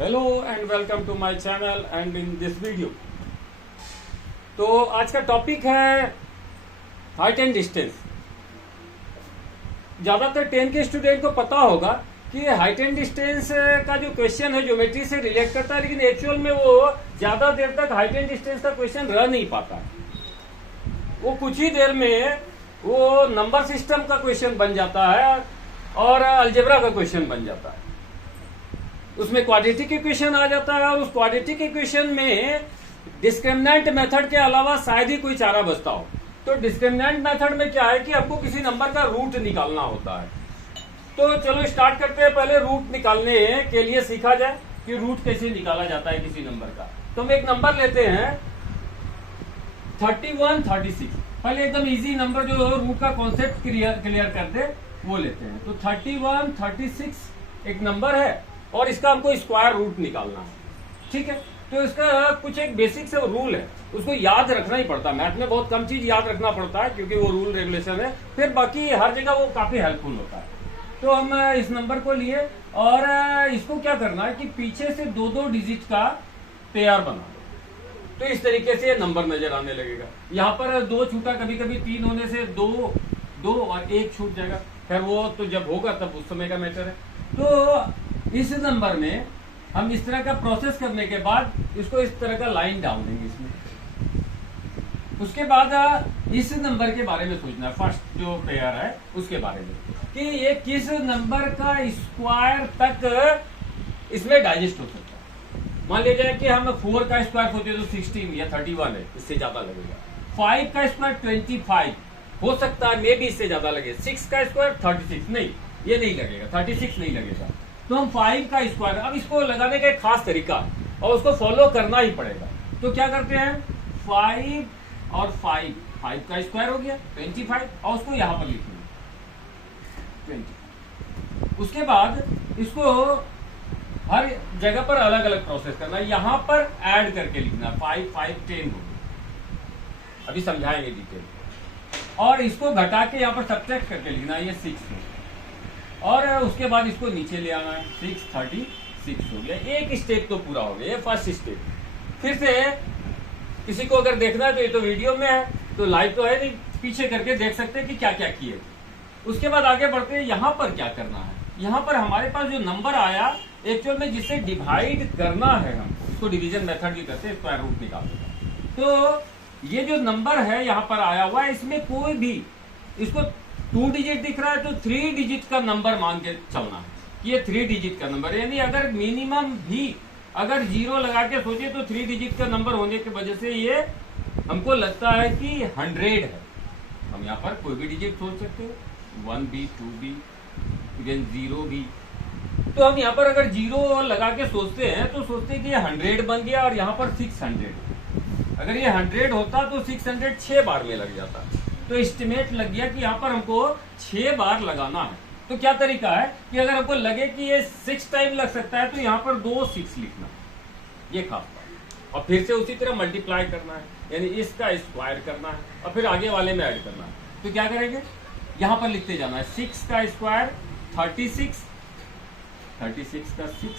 Hello and welcome to my channel and in this video. तो आज का topic है हाइट एंड डिस्टेंस। ज्यादातर 10 के स्टूडेंट को पता होगा कि हाइट एंड डिस्टेंस का जो क्वेश्चन है ज्योमेट्री से रिलेट करता है, लेकिन एक्चुअल में वो ज्यादा देर तक हाइट एंड डिस्टेंस का क्वेश्चन रह नहीं पाता है। वो कुछ ही देर में वो नंबर सिस्टम का क्वेश्चन बन जाता है और अलजेब्रा का क्वेश्चन बन जाता है। उसमें क्वाड्रेटिक इक्वेशन आ जाता है और उस क्वाड्रेटिक इक्वेशन में डिस्क्रिमिनेंट मेथड के अलावा शायद ही कोई चारा बचता हो। तो डिस्क्रिमिनेंट मेथड में क्या है कि आपको किसी नंबर का रूट निकालना होता है। तो चलो स्टार्ट करते हैं। पहले रूट निकालने के लिए सीखा जाए कि रूट कैसे निकाला जाता है किसी नंबर का। तो हम एक नंबर लेते हैं 31, 36। पहले एकदम इजी नंबर जो रूट का कॉन्सेप्ट क्लियर कर दे वो लेते हैं। तो 31, 36 एक नंबर है और इसका हमको स्क्वायर रूट निकालना है। ठीक है, तो इसका कुछ एक बेसिक से रूल है, उसको याद रखना ही पड़ता है। मैथ में बहुत कम चीज याद रखना पड़ता है क्योंकि वो रूल रेगुलेशन है, फिर बाकी हर जगह वो काफी हेल्पफुल होता है। तो हम इस नंबर को लिए और इसको क्या करना है कि पीछे से दो दो डिजिट का पेयर बना दो। तो इस तरीके से नंबर नजर आने लगेगा। यहाँ पर दो छूटा, कभी कभी 3 होने से दो और 1 छूट जाएगा। खैर वो तो जब होगा तब उस समय का मैटर है। तो इस नंबर में हम इस तरह का प्रोसेस करने के बाद इसको इस तरह का लाइन डाल देंगे इसमें। उसके बाद इस नंबर के बारे में सोचना है, फर्स्ट जो पेयर है उसके बारे में कि ये किस नंबर का स्क्वायर तक इसमें डाइजेस्ट हो सकता है। मान लीजिए कि हम 4 का स्क्वायर सोचे तो 16 या 31 है, इससे ज्यादा लगेगा। 5 का स्क्वायर 25 हो सकता है, मे भी इससे ज्यादा लगे। 6 का स्क्वायर 36, नहीं ये नहीं लगेगा, 36 नहीं लगेगा। तो हम 5 का स्क्वायर, अब इसको लगाने का एक खास तरीका और उसको फॉलो करना ही पड़ेगा। तो क्या करते हैं, 5 और 5 का स्क्वायर हो गया 25 और उसको यहां पर लिखेंगे 20। उसके बाद इसको हर जगह पर अलग अलग प्रोसेस करना है। यहां पर ऐड करके लिखना 5, 5, 10 हो गया। अभी समझाएंगे डिटेल। और इसको घटा के यहाँ पर सब्ट्रैक्ट करके लिखना है, ये 6 है। और उसके बाद इसको नीचे ले आना है, 6, 36 हो गया। एक स्टेप तो पूरा हो गया, ये फर्स्ट स्टेप। फिर से किसी को अगर देखना है तो ये तो वीडियो में है, तो लाइव तो है नहीं, पीछे करके देख सकते हैं कि क्या क्या किए। उसके बाद आगे बढ़ते हैं। यहाँ पर क्या करना है, यहाँ पर हमारे पास जो नंबर आया एक्चुअल में जिससे डिवाइड करना है, हम इसको डिवीजन मेथड भी करते हैं, स्क्वायर रूट निकालते हैं। तो ये जो नंबर है यहाँ पर आया हुआ है, इसमें कोई भी इसको 2 डिजिट दिख रहा है तो 3 डिजिट का नंबर मान के चलना है कि ये 3 डिजिट का नंबर है। यानी अगर मिनिमम भी अगर 0 लगा के सोचे तो 3 डिजिट का नंबर होने की वजह से ये हमको लगता है कि 100 है। हम यहाँ पर कोई भी डिजिट सोच सकते हो, 1 भी, 2 भी, इवन 0 भी। तो हम यहाँ पर अगर 0 लगा के सोचते हैं तो सोचते हैं कि ये 100 बन गया और यहाँ पर 600। अगर ये 100 होता तो 600 6 बार में लग जाता। तो एस्टिमेट लग गया कि यहाँ पर हमको 6 बार लगाना है। तो क्या तरीका है कि अगर हमको लगे कि ये 6 टाइम लग सकता है तो यहाँ पर 2 6 लिखना, ये खास बात। और फिर से उसी तरह मल्टीप्लाई करना है, यानी इसका स्क्वायर करना है और फिर आगे वाले में ऐड करना है। तो क्या करेंगे, यहाँ पर लिखते जाना है 6 का स्क्वायर 36, 36 का 6,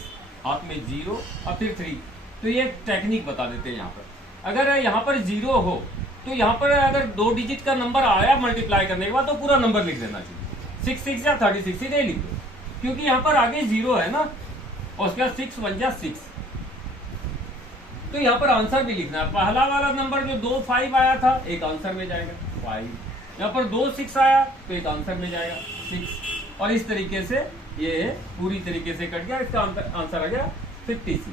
हाथ में 0 और फिर 3। तो ये टेक्निक बता देते हैं। यहाँ पर अगर यहाँ पर 0 हो तो यहाँ पर अगर 2 डिजिट का नंबर आया मल्टीप्लाई करने के बाद तो पूरा नंबर लिख देना चाहिए, 6 या 36 सीधे लिख दो, क्योंकि यहाँ पर आगे 0 है ना और उसके बाद 6 1 जा 6। तो यहाँ पर आंसर भी लिखना है। पहला वाला नंबर जो 2 5 आया था एक आंसर में जाएगा 5, यहाँ पर 2 6 आया तो एक आंसर में जाएगा 6। और इस तरीके से ये पूरी तरीके से कट गया, इसका आंसर आ गया 56।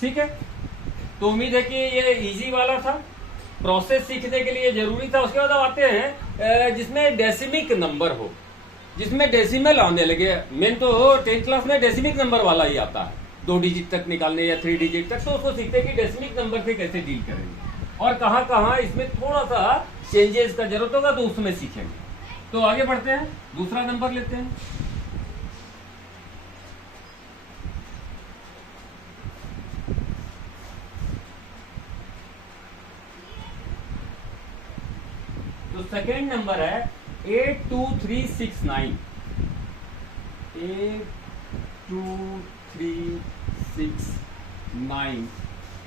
ठीक है, तो उम्मीद है कि ये इजी वाला था, प्रोसेस सीखने के लिए जरूरी था। उसके बाद अब आते हैं जिसमें डेसिमिक नंबर हो, जिसमें डेसिमल आने लगे। मेन तो 10th क्लास में डेसिमिक नंबर वाला ही आता है, 2 डिजिट तक निकालने या 3 डिजिट तक। तो उसको सीखते हैं कि डेसिमिक नंबर से कैसे डील करेंगे और कहाँ कहाँ इसमें थोड़ा सा चेंजेस का जरूरत होगा, तो उसमें सीखेंगे। तो आगे बढ़ते हैं, दूसरा नंबर लेते हैं। तो सेकेंड नंबर है 82369। 82369 2369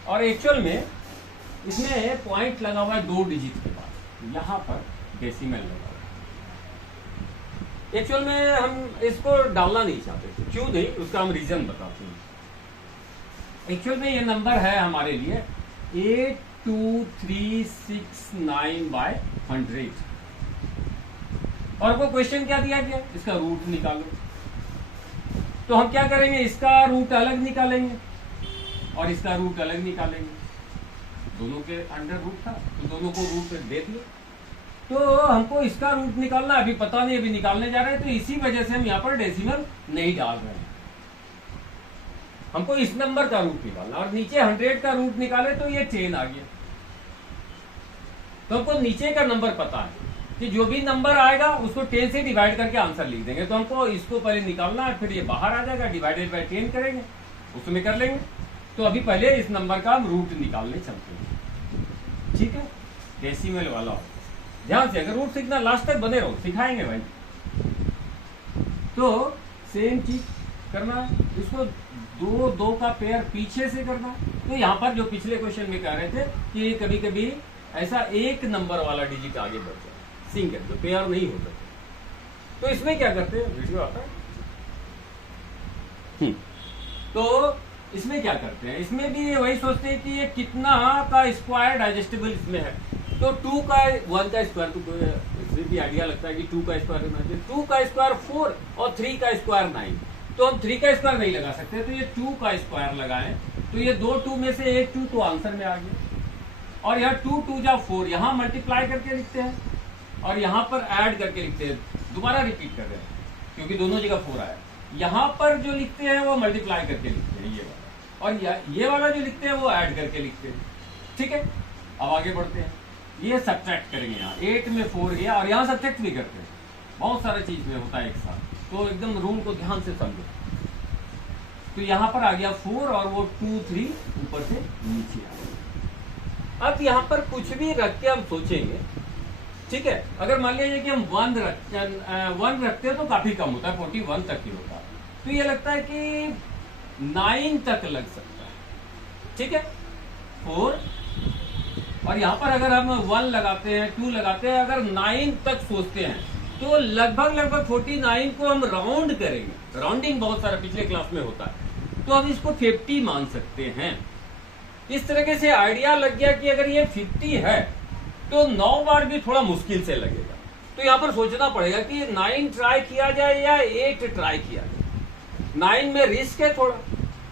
और एक्चुअल में इसमें पॉइंट लगा हुआ है 2 डिजिट के बाद, यहाँ पर डेसिमल लगा हुआ है। एक्चुअल में हम इसको डालना नहीं चाहते थे, क्यों नहीं, उसका हम रीजन बताते हैं। एक्चुअल में ये नंबर है हमारे लिए 82369/100 और वो क्वेश्चन क्या दिया गया, इसका रूट निकालो। तो हम क्या करेंगे, इसका रूट अलग निकालेंगे और इसका रूट अलग निकालेंगे, दोनों के अंडर रूट था तो दोनों को रूट दे दिए। तो हमको इसका रूट निकालना अभी पता नहीं, अभी निकालने जा रहे हैं, तो इसी वजह से हम यहाँ पर डेसिमल नहीं डाल रहे हैं। हमको इस नंबर का रूट निकालना और नीचे 100 का रूट निकाले तो ये 10 आ गया। तो हमको नीचे का नंबर पता है कि जो भी नंबर आएगा उसको 10 से डिवाइड करके आंसर लिख देंगे। तो हमको इसको पहले निकालना है, फिर ये बाहर आ जाएगा, डिवाइडेड बाय 10 करेंगे, उसमें कर लेंगे। तो अभी पहले इस नंबर का हम रूट निकालने चलते हैं, ठीक है, डेसिमल वाला। ध्यान से अगर रूट सीखना, लास्ट तक बने रहो, सिखाएंगे भाई। तो सेम चीज करना है, इसको 2 का पेयर पीछे से करना है। तो यहाँ पर जो पिछले क्वेश्चन में कह रहे थे कि कभी कभी ऐसा एक नंबर वाला डिजिट आगे बढ़ जाए, सिंगल, जो पेयर नहीं होता। तो इसमें क्या करते हैं, वीडियो आता है। तो इसमें क्या करते हैं, इसमें भी वही सोचते हैं कि ये कितना का स्क्वायर डाइजेस्टेबल इसमें है। तो 2 का 1 का स्क्वायर, तो इसमें भी आइडिया लगता है कि 2 का स्क्वायर करना चाहिए। 2 का स्क्वायर 4 और 3 का स्क्वायर 9। तो हम 3 का स्क्वायर नहीं लगा सकते, तो ये 2 का स्क्वायर लगाएं। तो ये 2 2 में से एक 2 तो आंसर में आ गया। और यहाँ 2 2 जा 4, यहाँ मल्टीप्लाई करके लिखते हैं और यहाँ पर ऐड करके लिखते हैं। दोबारा रिपीट कर रहे हैं क्योंकि दोनों जगह 4 आया। यहाँ पर जो लिखते हैं वो मल्टीप्लाई करके लिखते हैं, ये वाला, और ये वाला जो लिखते हैं वो ऐड करके लिखते हैं, ठीक है। अब आगे बढ़ते हैं, ये सब्ट्रैक्ट करेंगे। यहाँ 8 में 4 गया और यहाँ सब्ट्रैक्ट भी करते हैं, बहुत सारा चीज में होता है एक साथ। तो एकदम रूल को ध्यान से समझो। तो यहाँ पर आ गया 4 और वो 2 3 ऊपर से नीचे आ गया। अब यहाँ पर कुछ भी रख के हम सोचेंगे, ठीक है। अगर मान लीजिए कि हम 1 रखते हैं तो काफी कम होता है, 41 तक ही होता है। तो ये लगता है कि 9 तक लग सकता है, ठीक है, 4। और यहाँ पर अगर हम 1 लगाते हैं, 2 लगाते हैं, अगर 9 तक सोचते हैं तो लगभग 49 को हम राउंड करेंगे। राउंडिंग बहुत सारा पिछले क्लास में होता है, तो हम इसको 50 मान सकते हैं। इस तरीके से आइडिया लग गया कि अगर ये 50 है तो 9 बार भी थोड़ा मुश्किल से लगेगा। तो यहाँ पर सोचना पड़ेगा कि 9 ट्राई किया जाए या 8 ट्राई किया जाए। 9 में रिस्क है, थोड़ा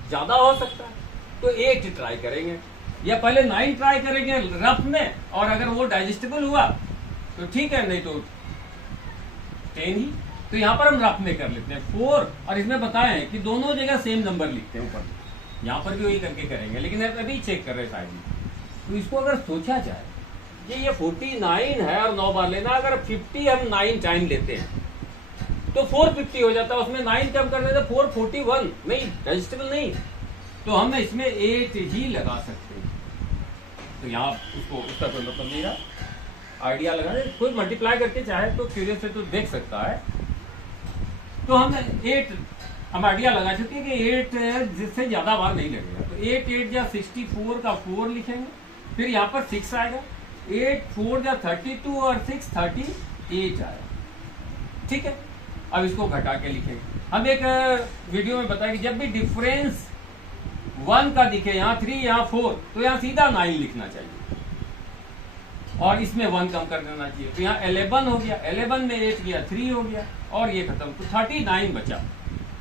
ज्यादा हो सकता है, तो 8 ट्राई करेंगे, या पहले 9 ट्राई करेंगे रफ में, और अगर वो डाइजेस्टेबल हुआ तो ठीक है, नहीं तो 10 ही। तो यहाँ पर हम रफ में कर लेते हैं 4, और इसमें बताए हैं कि दोनों जगह सेम नंबर लिखते हैं ऊपर। यहाँ पर भी वही करके करेंगे, लेकिन अभी चेक कर रहे हैं साइड में। तो इसको अगर सोचा जाए कि ये 49 है और 9 बार लेना, अगर 50 हम 9 टाइम लेते हैं तो 450 हो जाता है, उसमें 9 कम कर देते 441, नहीं डाइजेस्टेबल नहीं। तो हम इसमें 8 ही लगा सकते हैं। तो यहाँ उसको उसका कोई मतलब नहीं रहा, आइडिया लगा रहे, कोई मल्टीप्लाई करके चाहे तो क्यूरियस से तो देख सकता है। तो हम 8 हम आइडिया लगा चुके हैं कि 8 जिससे ज्यादा बार नहीं लगेगा। तो 8 8 या 64 का 4 लिखेंगे, फिर यहाँ पर 6 आएगा, 8 4 या 32 और 6 38 आएगा, ठीक है। अब इसको घटा के लिखेंगे। हम एक वीडियो में बताया कि जब भी डिफरेंस 1 का दिखे, यहाँ 3 यहाँ 4, तो यहाँ सीधा 9 लिखना चाहिए और इसमें 1 कम कर देना चाहिए। तो यहाँ 11 हो गया, 11 में 8 गया, 3 हो गया और ये खत्म। तो 39 बचा।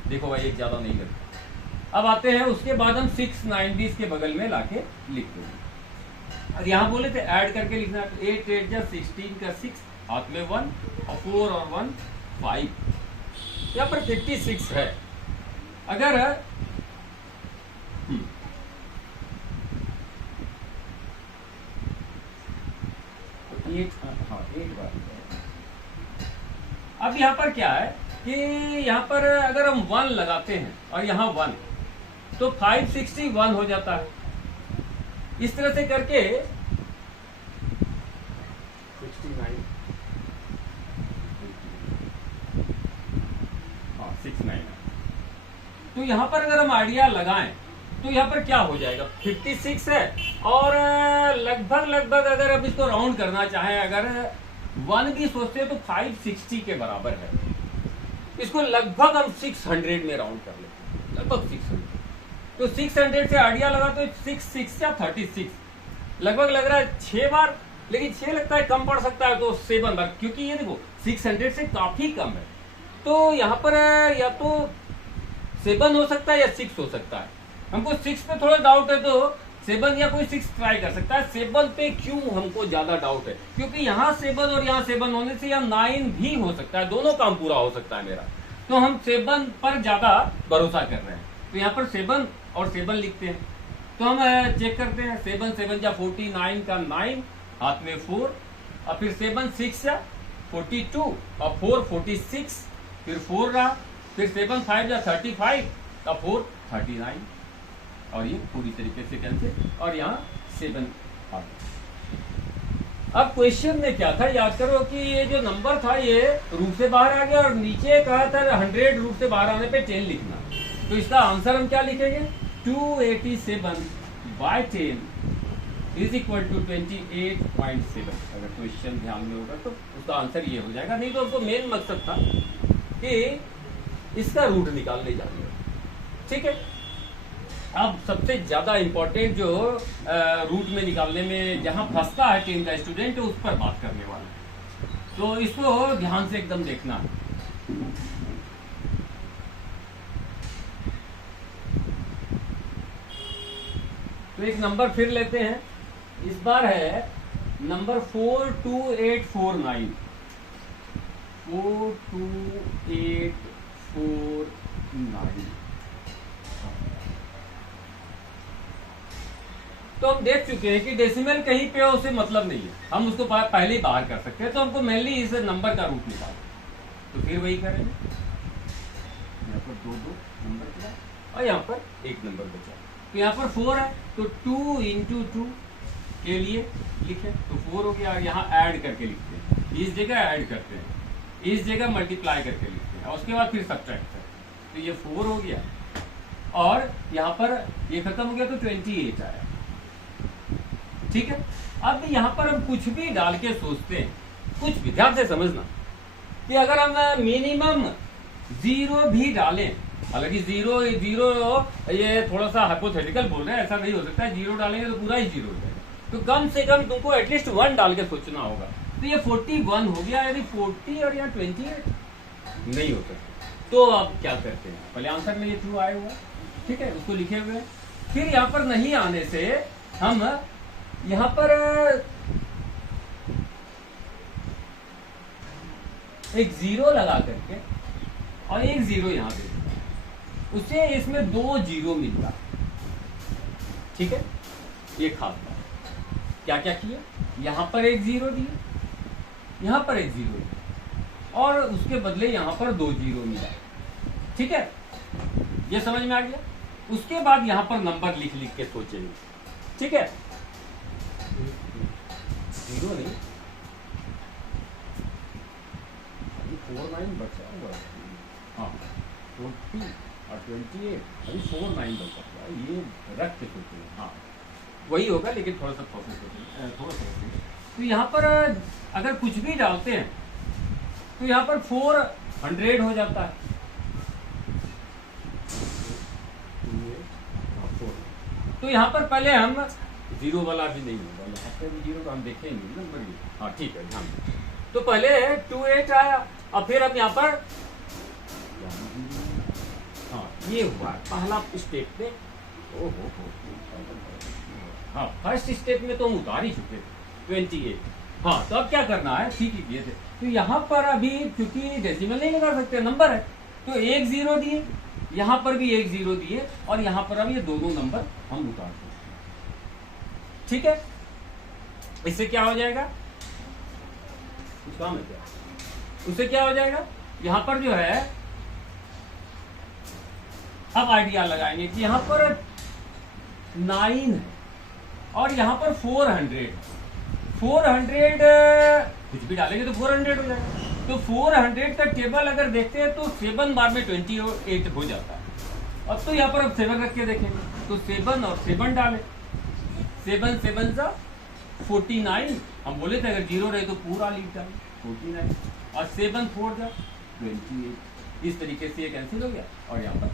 देखो भाई एक ज्यादा नहीं लगता। अब आते हैं उसके बाद हम 6 9 भी इसके बगल में लाके लिख देंगे। और यहाँ बोले थे ऐड करके लिखना, 8 8 या 16 का 6, हाथ में 1 और 4 और 1 5। यहाँ पर 56 है। अगर 8 बार। अब यहाँ पर क्या है कि यहाँ पर अगर हम 1 लगाते हैं और यहाँ 1, तो 561 हो जाता है। इस तरह से करके 69, हाँ 69। तो यहाँ पर अगर हम आइडिया लगाएं तो यहाँ पर क्या हो जाएगा, 56 है और लगभग अगर अब इसको राउंड करना चाहें, अगर 1 भी सोचते हैं तो 560 के बराबर है। इसको लगभग हम 600 में राउंड कर लेते हैं, लगभग 600। तो 600 से आइडिया लगा तो 6 या 36 लगभग लग रहा है 6 बार, लेकिन 6 लगता है कम पड़ सकता है तो 7 बार, क्योंकि ये देखो 600 से काफी कम है। तो यहाँ पर या तो 7 हो सकता है या 6 हो सकता है। हमको 6 पे थोड़ा डाउट है तो 7 या कोई 6 ट्राई कर सकता है। 7 पे क्यों हमको ज्यादा डाउट है, क्योंकि यहाँ 7 और यहाँ 7 होने से यहाँ 9 भी हो सकता है, दोनों काम पूरा हो सकता है मेरा। तो हम 7 पर ज्यादा भरोसा कर रहे हैं, तो यहाँ पर 7 और 7 लिखते हैं। तो हम चेक करते हैं, 7 या 49 का 9, हाथ में 4, और फिर 7 6 या 42 और 4 46, फिर 4 रहा, फिर 7 5 या 35 और 4 39, और ये पूरी तरीके से कैंसिल, और यहाँ 7 आ गया। अब क्वेश्चन में क्या था, याद करो कि ये जो नंबर था ये रूट से बाहर आ गया और नीचे कहा था 100 रूट से बाहर आने पे 10 लिखना। तो इसका आंसर हम क्या लिखेंगे, 287 बाय 10 इज इक्वल टू 28.7। अगर क्वेश्चन ध्यान में होगा तो उसका आंसर ये हो जाएगा। नहीं तो हमको मेन मकसद था कि इसका रूट निकालने जाएंगे, ठीक है। अब सबसे ज्यादा इंपॉर्टेंट जो रूट में निकालने में जहां फंसता है 10 का स्टूडेंट, उस पर बात करने वाला है। तो इसको ध्यान से एकदम देखना है। तो एक नंबर फिर लेते हैं, इस बार है नंबर 42849। 42849। तो हम देख चुके हैं कि डेसिमल कहीं पे उसे मतलब नहीं है, हम उसको पहले ही बाहर कर सकते हैं। तो हमको मेनली इस नंबर का रूट निकालना, तो फिर वही करेंगे। यहाँ पर 2 नंबर बचा और यहाँ पर 1 नंबर बचा। तो यहाँ पर 4 है तो 2 into 2 के लिए लिखे तो 4 हो गया। यहाँ ऐड करके लिखते हैं, इस जगह ऐड करते हैं, इस जगह मल्टीप्लाई करके लिखते हैं, और उसके बाद फिर सब्ट्रैक्ट है। तो ये 4 हो गया और यहाँ पर ये खत्म हो गया तो 28 आया, ठीक है। अब यहाँ पर हम कुछ भी डाल के सोचते हैं, कुछ भी ध्यान से समझना कि अगर हम मिनिमम 0 भी डालें, हालांकि 0 ये थोड़ा सा हाइपोथेटिकल बोल रहे हैं, ऐसा नहीं हो सकता है 0 डालेंगे तो पूरा ही 0 हो जाएगा। तो कम से कम तुमको एटलीस्ट 1 डाल के सोचना होगा। तो ये 41 हो गया, यदि 40 और यहाँ 28 नहीं हो सकता। तो अब क्या करते हैं, पहले आंसर में ये ट्रू आया हुआ, ठीक है, उसको लिखे हुए। फिर यहाँ पर नहीं आने से हम यहाँ पर एक 0 लगा करके और एक 0 यहाँ पे, उसे इसमें 2 0 मिलता, ठीक है। ये खास बात, क्या क्या किया, यहाँ पर एक 0 दिए, यहाँ पर एक 0 दिए, और उसके बदले यहाँ पर 2 0 मिला, ठीक है। ये समझ में आ गया। उसके बाद यहाँ पर नंबर लिख लिख के सोचेंगे, ठीक है। 0 नहीं, 49 बचा हुआ, हाँ 40 और 28, अभी 49 बचा हुआ, ये रख के सोचेंगे, हाँ वही होगा, लेकिन थोड़ा सा प्रोसेस होगा, थोड़ा सा। तो यहाँ पर अगर कुछ भी डालते हैं तो यहाँ पर 400 हो जाता है, तो यहाँ पर पहले हम 0 वाला भी नहीं होगा, यहाँ पर 0 हम देखेंगे नंबर, हाँ ठीक है ध्यान। तो पहले 28 आया और फिर हम यहाँ पर, हाँ ये हुआ पहला स्टेप में, ओहो हाँ फर्स्ट स्टेप में तो हम उतार ही चुके 28। हाँ तो अब क्या करना है, ठीक ही किए थे। तो यहाँ पर अभी क्योंकि डेसिमल नहीं लगा सकते, नंबर है, तो एक 0 दिए, यहाँ पर भी एक 0 दिए, और यहाँ पर अब ये दोनों नंबर हम उतार सकते हैं, ठीक है। इससे क्या हो जाएगा, कुछ काम है क्या, उससे क्या हो जाएगा, यहाँ पर जो है अब आइडिया लगाएंगे कि यहाँ पर 9 है और यहाँ पर 400 कुछ भी डालेंगे तो 400 हो जाएगा। तो 400 का टेबल अगर देखते हैं तो 7 बार में 28 हो जाता है, अब तो यहाँ पर अब 7 रख के देखेंगे, तो 7 और 7 डालें, 7 7 जा 49। हम बोले थे अगर 0 रहे तो पूरा लीफ डालें 49, और 7 4 जा 28। इस तरीके से ये कैंसिल हो गया और यहाँ पर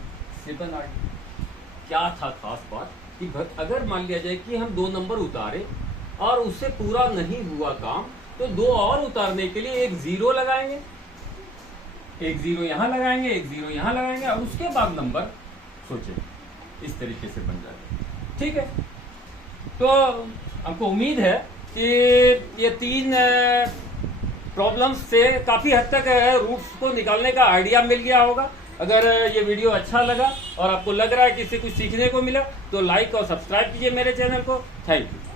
7 आ गया। क्या था खास बात कि अगर मान लिया जाए कि हम 2 नंबर उतारे और उससे पूरा नहीं हुआ काम, तो 2 और उतारने के लिए एक 0 लगाएंगे, एक 0 यहाँ लगाएंगे, एक 0 यहाँ लगाएंगे, और उसके बाद नंबर सोचे इस तरीके से बन जाएगा। ठीक है, तो हमको उम्मीद है कि ये 3 प्रॉब्लम्स से काफी हद तक रूट्स को निकालने का आइडिया मिल गया होगा। अगर ये वीडियो अच्छा लगा और आपको लग रहा है कि इससे कुछ सीखने को मिला, तो लाइक और सब्सक्राइब कीजिए मेरे चैनल को। Thank you.